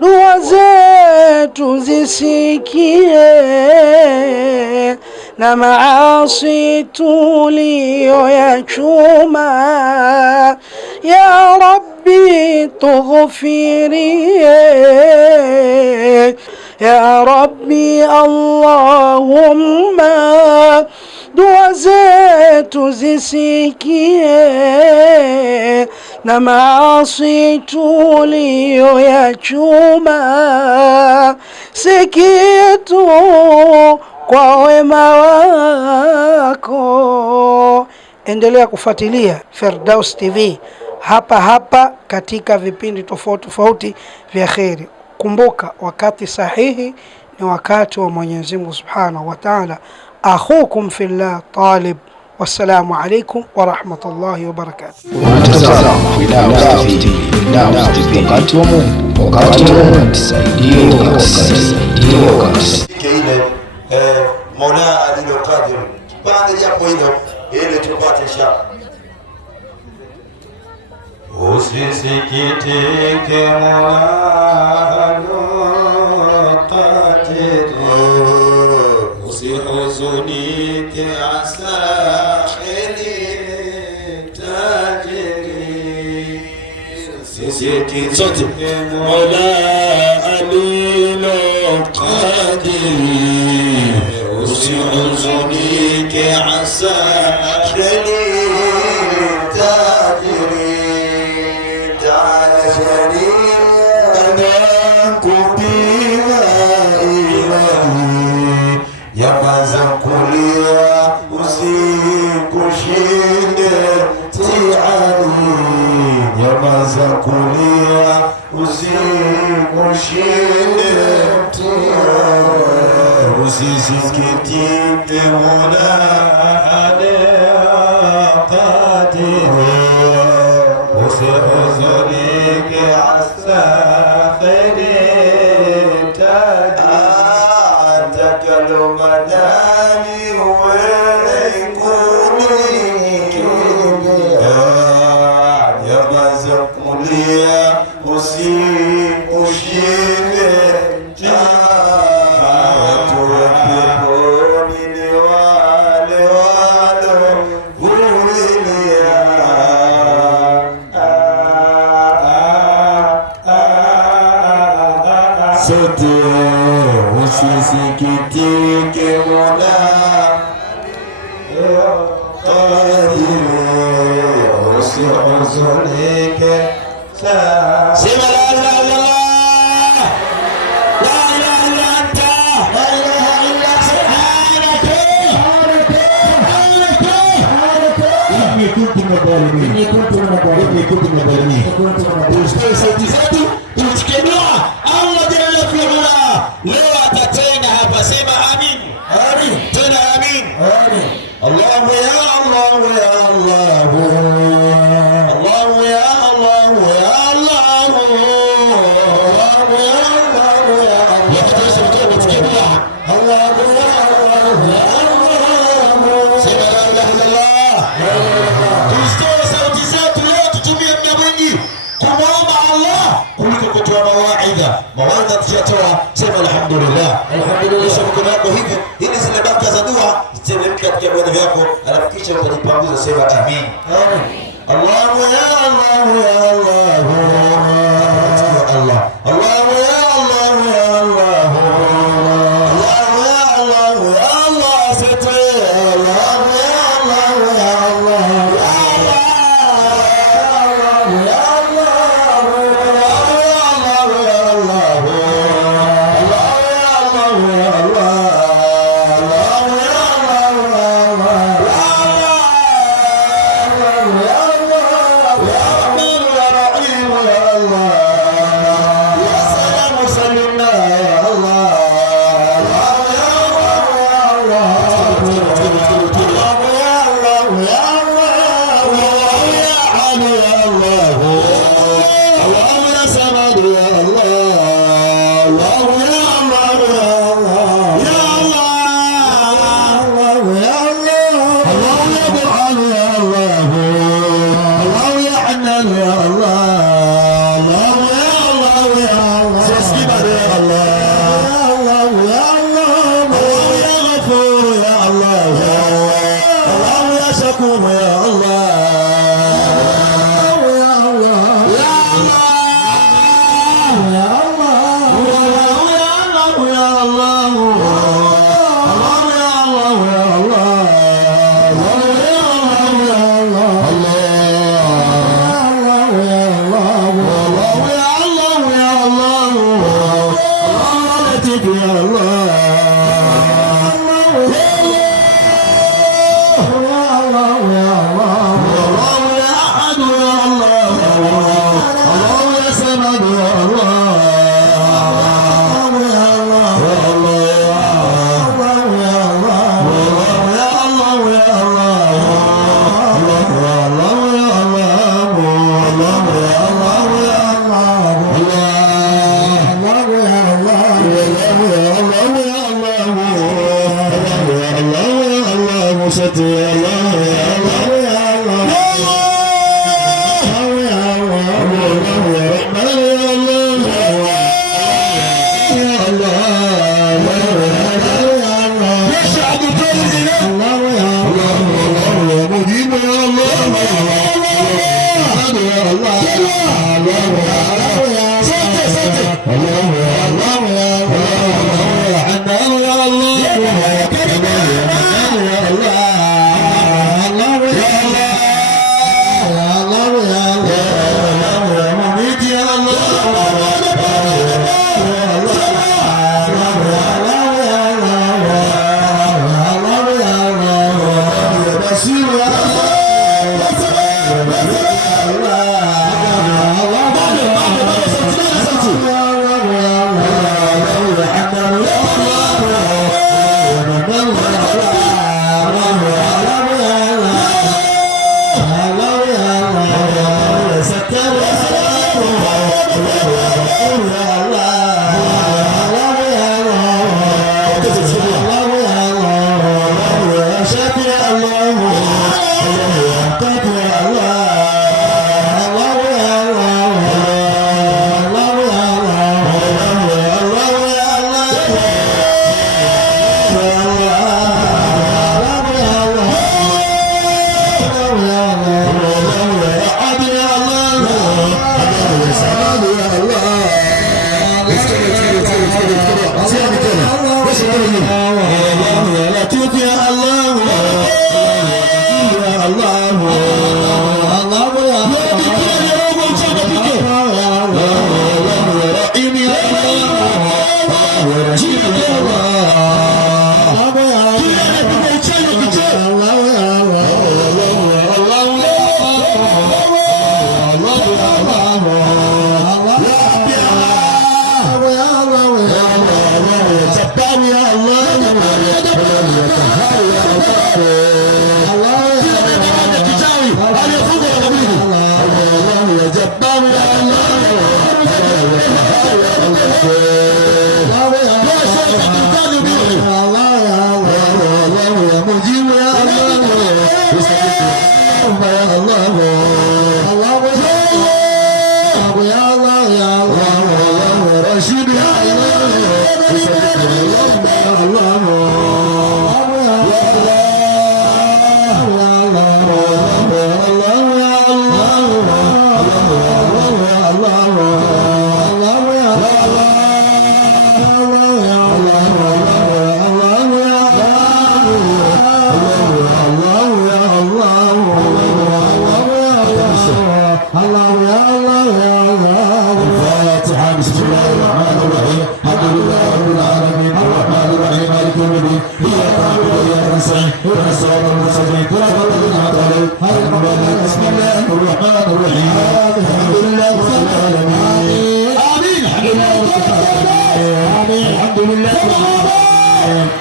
dua zetu zisikie, na maasi tuliyoyachuma. Ya Rabbi tughfirie, ya Rabbi Allahumma, dua zetu zisikie, na maasi tuliyoyachuma. Si kitu kwa wema wako. Endelea kufuatilia Firdaus TV hapa hapa katika vipindi tofauti tofauti vya kheri. Kumbuka, wakati sahihi ni wakati wa Mwenyezi Mungu Subhanahu wa Ta'ala. Akhukum fillah Talib. Wassalamu alaikum wa rahmatullahi wa barakatuh. Firdaus TV, wakati wa Mungu, wakati wa Mungu, tusaidie ile Mola alilokadir baada japo hilo ili tupate inshallah. Usisikitike Mola alilokadir, usihuzunike asa Usisikitike Mola alilokadir, usihuzunike asa kulia usikushinde usisikitike Mola alilokadir, usihuzunike asa kheri atakalumadani usikushinde watu wa peponi ni wale walovumilia. Sote usisikitike Mola qadir, usihuzunike. Sema la ilaha illallah, la ilaha illa anta, la ilaha illa subhanaka, Tusikie sauti zetu, tusikie dua. Allah jalla fi'ala leo atatenda hapa. Sema amin, amin, tena amin, amin. Allahu ya Allah ya Allah, mawaidha tuyatoa. Sema alhamdulillah, alhamdulillah. Mkono wako hivi, hili zile baraka za dua ziteremka katika viwanja vyako, alafu kisha utajipanguza. Sema amin, amin. Allahu ya Allah ya Allah, Allah, Allahu ya Allah ya Allah, Allahu ya Allah ya Allah, asante Allahu ya Allah ya Allah, Allah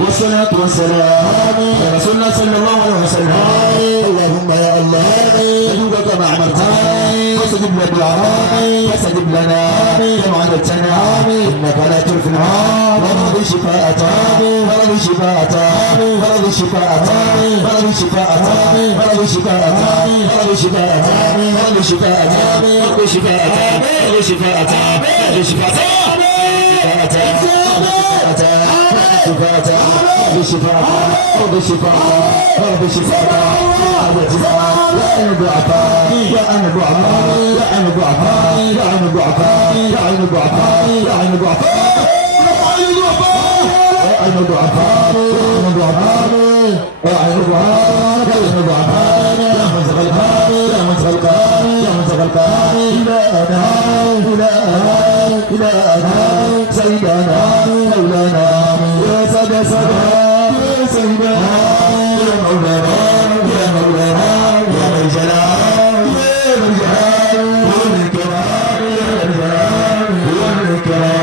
والصلاة والسلام على رسول الله صلى الله عليه وسلم. اللهم يا الله نجوبك ما عمرتنا فاستجب لنا فاستجب لنا كما عدتنا انك لا تلف النار ورضي شفاءتنا ورضي شفاءتنا ورضي شفاءتنا ورضي شفاءتنا ورضي شفاءتنا ورضي شفاءتنا ورضي شفاءتنا ورضي شفاءتنا ورضي شفاءتنا ورضي شفاءتنا بشفاء بشفاء بشفاء يا أنا ضعفاء يا أنا ضعفاء يا أنا ضعفاء يا أنا ضعفاء يا أنا ضعفاء يا أنا ضعفاء يا أنا ضعفاء يا أنا ضعفاء يا أنا ضعفاء يا أنا ضعفاء يا من سبقنا يا من سبقنا يا من سبقنا إلى أنا سيدنا مولانا يا سادة يا سيدنا يا مولانا يا مولانا يا ذا الجلال يا ذا الجلال يا ذا الكمال يا ذا الجلال يا ذا الكمال.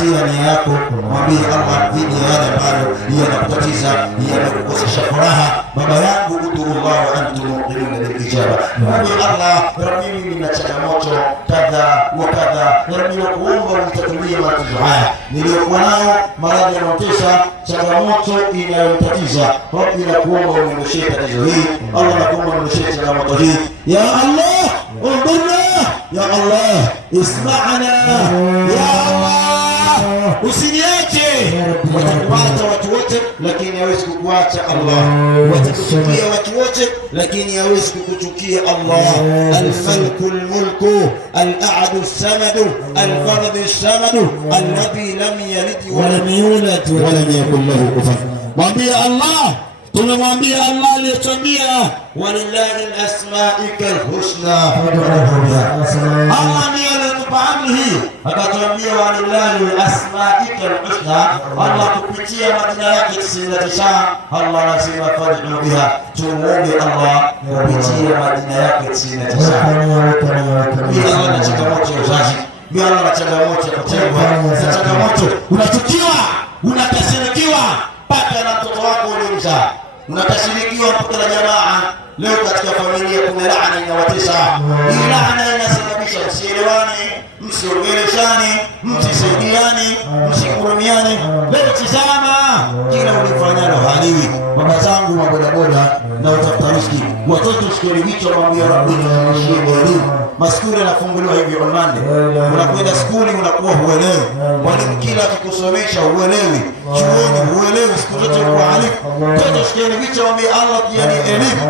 Tia nia yako, mwambie Allah dhidi ya yale ambayo yanakutatiza, yanakukosesha furaha. Baba yangu udhurullah wa antum muqinuna bil ijaba. Mwambie Allah, Rabbi mimi nina changamoto kadha wa kadha, Rabbi nakuomba unitatulie matatizo haya niliyokuwa nayo, maradhi yanayotesa, changamoto inayotatiza. Rabbi nakuomba uniondoshie tatizo hili. Allah nakuomba uniondoshie changamoto hii. Ya Allah, udhurna ya Allah, isma'na ya Allah, usiniache. Watakuacha watu wote lakini hawezi kukuacha Allah, watakuchukia watu wote lakini hawezi kukuchukia Allah. Al-Malikul Mulku Al-A'adu As-Samadu Al-Faradu As-Samadu alladhi lam yalid wa lam yulad wa lam yakul lahu kufuwan. Mwambie Allah, tunamwambia Allah aliyetwambia walillahi al-asma'ikal husna. Allah ndiye alitupa amri hii, akatwambia walillahi al-asma'ikal husna. Allah kupitia majina yake 99, Allah anasema fad'u biha, tumuombe Allah kupitia majina yake 99. Bila Allah na changamoto ya uzazi, bila Allah na changamoto ya kutengwa, na changamoto unachukiwa, unakasirikiwa mpaka na mtoto wako ulimzaa, unakasirikiwa mpaka na jamaa. Leo katika familia kuna laana inawatesa. Hii laana inasababisha msielewane, msiongeleshane, msisaidiane, msikurumiane. Leo tizama, kila ulifanyalo haliwi. Baba zangu wa bodaboda na utafuta riziki, watoto shikeni vichwa, mwambie Rabbi nishie elimu. Maskuli yanafunguliwa hivi on Monday, unakwenda skuli unakuwa huelewi, mwalimu kila akikusomesha huelewi, chuoni huelewi, siku zote kwa halifu. Watoto shikeni vichwa, mwambie Allah tiani elimu.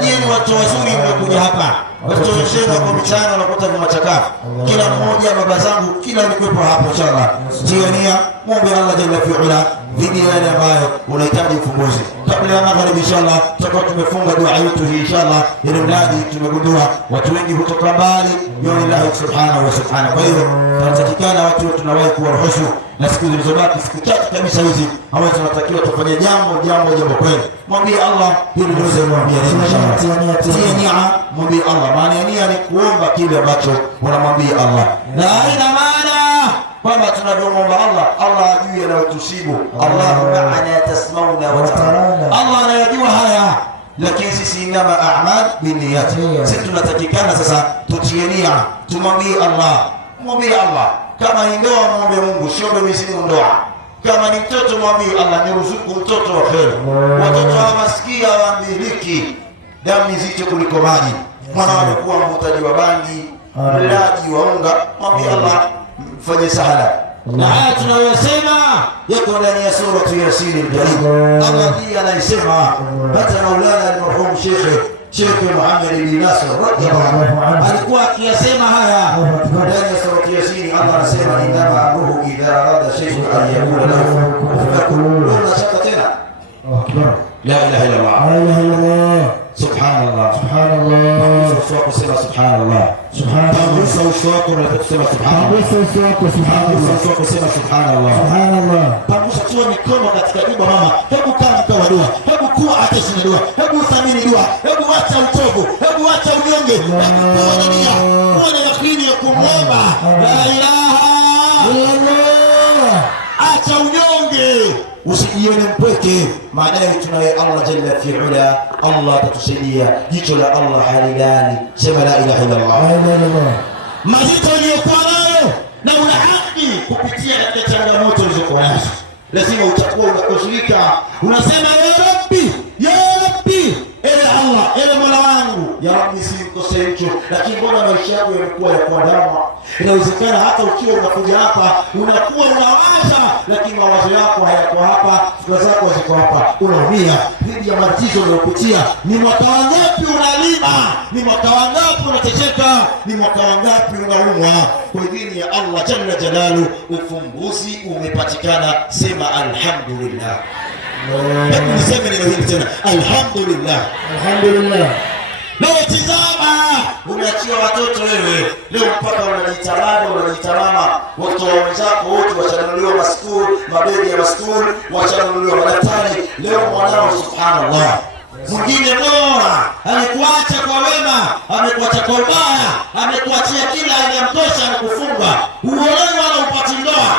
Nyinyi ni watu wazuri, mmekuja hapa, watoto wenu kwa mchana wanakuta kwa machakafu. Kila mmoja baba zangu kila nikuwepo hapo inshallah, tiania muombe Allah jalla fi'ala dhidi ya yale ambayo unahitaji ufumbuzi. Kabla ya magharibi inshallah tutakuwa tumefunga dua yetu hii inshallah, ili mradi tumegundua watu wengi kutoka mbali yoni Allah subhanahu wa ta'ala. Kwa hiyo tunatakikana watu tunawahi kuwaruhusu, na siku zilizobaki siku chache kabisa hizi ambazo tunatakiwa tufanye jambo kweli. Mwambie Allah hili ndio mwambie inshallah, tia nia, mwambie Allah. Maana nia ni kuomba kile ambacho unamwambia Allah, na haina maana kwamba tunavyomwomba Allah ajui yanayotusibu. Allahumma ana tasmauna wa tarana, Allah anayajua haya, lakini sisi inama a'mal binniyat. Sisi tunatakikana sasa tutie nia, tumwambie Allah. Mwambie Allah, kama ni ndoa mwombe Mungu, siombe mizimu ndoa. Kama ni mtoto mwambie Allah niruzuku mtoto wa kheri. Watoto hawa masikia waambiliki, damu nzito kuliko maji. Mwana amekuwa mhitaji wa bangi, mlaji wa unga, mwambie Allah fanye sahala. Na haya tunayosema yako ndani ya sura ya Yasin al-Karim. Allah ndiye anayesema, hata Maulana al-marhum Sheikh Muhammad bin Nasr radhiyallahu anhu alikuwa akiyasema haya ndani ya sura ya Yasin. Allah anasema inama amruhu idha arada shay'an an yakuna lahu kun fayakun. Unashaka tena la ilaha illa Allah, la ilaha illa Allah, subhanallah, subhanallah. Sura kusema subhanallah, subhanallah. Pangusa uso wako unaposema subhanallah. Pangusa uso wako subhanallah. Pangusa uso wako sema subhanallah. Subhanallah. Pangusa tu mikono katika dua mama. Hebu kaa mkao dua. Hebu kuwa hata shina dua. Hebu thamini dua. Hebu acha uchovu. Hebu acha unyonge. Kuwa na yakini ya kumwomba. La ilaha illallah. Acha unyonge. Usijione mpweke, maadaye tunaye Allah jalla fi'ala. Allah atatusaidia, jicho la Allah halilali. Sema la ilaha illallah. Mazito uliyokuwa nayo na una haki kupitia katika changamoto ulizokuwa nazo, lazima utakuwa unakushirika, unasema ya Rabbi, ya Rabbi, ewe Allah, ewe Mola wangu, ya Rabbi simkosee mtu. Lakini mbona maisha yako yamekuwa ya kuandama? Inawezekana hata ukiwa unakuja hapa unakuwa unawaza, lakini mawazo yako hayako hapa, fikra zako ziko hapa. Unaumia dhidi ya matatizo unayopitia. Ni mwaka wangapi unalima? Ni mwaka wangapi unateseka? Ni mwaka wangapi unaumwa? Kwa idhini ya Allah jalla jalalu, ufumbuzi umepatikana. Sema alhamdulillah. Hebu niseme neno hili tena, alhamdulillah. Alhamdulillah. Leo tizama, umeachia watoto wewe. Leo mpaka unajitamama, watoto wenzako wote washanunuliwa maskuli, mabegi ya maskuli, washanunuliwa madaftari. Leo mwanao subhanallah. Mwingine bora alikuacha kwa wema, amekuacha kwa ubaya, amekuachia kila aliyemtosha na kufunga. Uolewa na upati ndoa.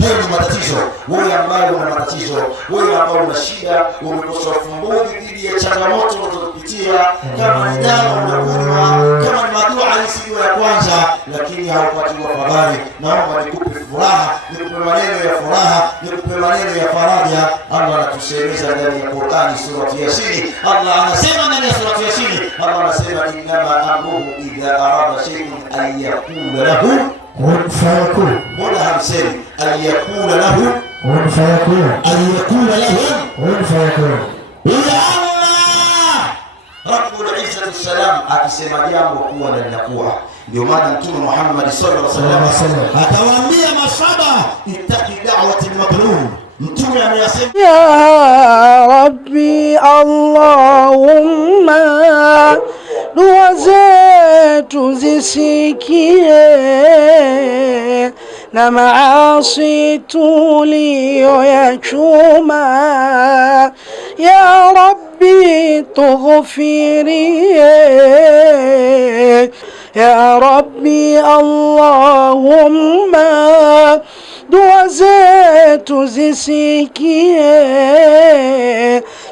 Hayo ni matatizo. Wewe ambaye una matatizo, wewe ambaye una shida, umekosa ufumbuzi dhidi ya changamoto unazopitia, kama ni dawa unakunywa, kama ni madua isiyo ya kwanza, lakini haupati fadhali, naomba nikupe furaha, nikupe maneno ya furaha, nikupe maneno ya faraja. Allah anatusemeza ndani ya Qur'ani, surati Yasin. Allah anasema ndani ya surati Yasin, Allah anasema inma amruhu idha arada shay'an an yaqula lahu kun fayakun. Mbona hamsemi an yaqula lahu kun fayakun? An yaqula lahu kun fayakun. Ya Allah Rabbul Izzati Salam akisema jambo kuwa na linakuwa. Ndio maana Mtume Muhammad sallallahu alaihi wasallam atawaambia masahaba, ittaqi da'wati al-madlum. Mtume ameyasema, ya Rabbi Allahumma, dua zetu zisikie na maasi tuliyoyachuma. Ya Rabbi tughfirie, ya Rabbi Allahumma, dua zetu zisikie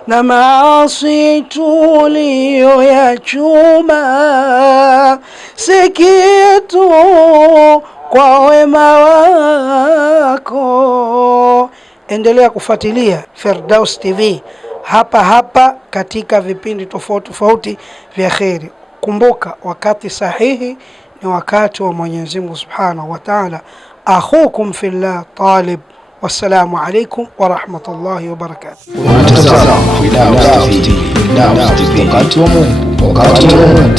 na maasi tuliyoyachuma. Si kitu kwa wema wako. Endelea kufuatilia Firdaus TV hapa hapa katika vipindi tofauti tofauti vya kheri. Kumbuka, wakati sahihi ni wakati wa Mwenyezi Mungu Subhanahu wa Ta'ala. Akhukum fillah Talib. Wassalamu alaikum wa rahmatullahi wa barakatuh. Unatazama Firdaus TV, wakati wa Mungu, wakati wa Mungu.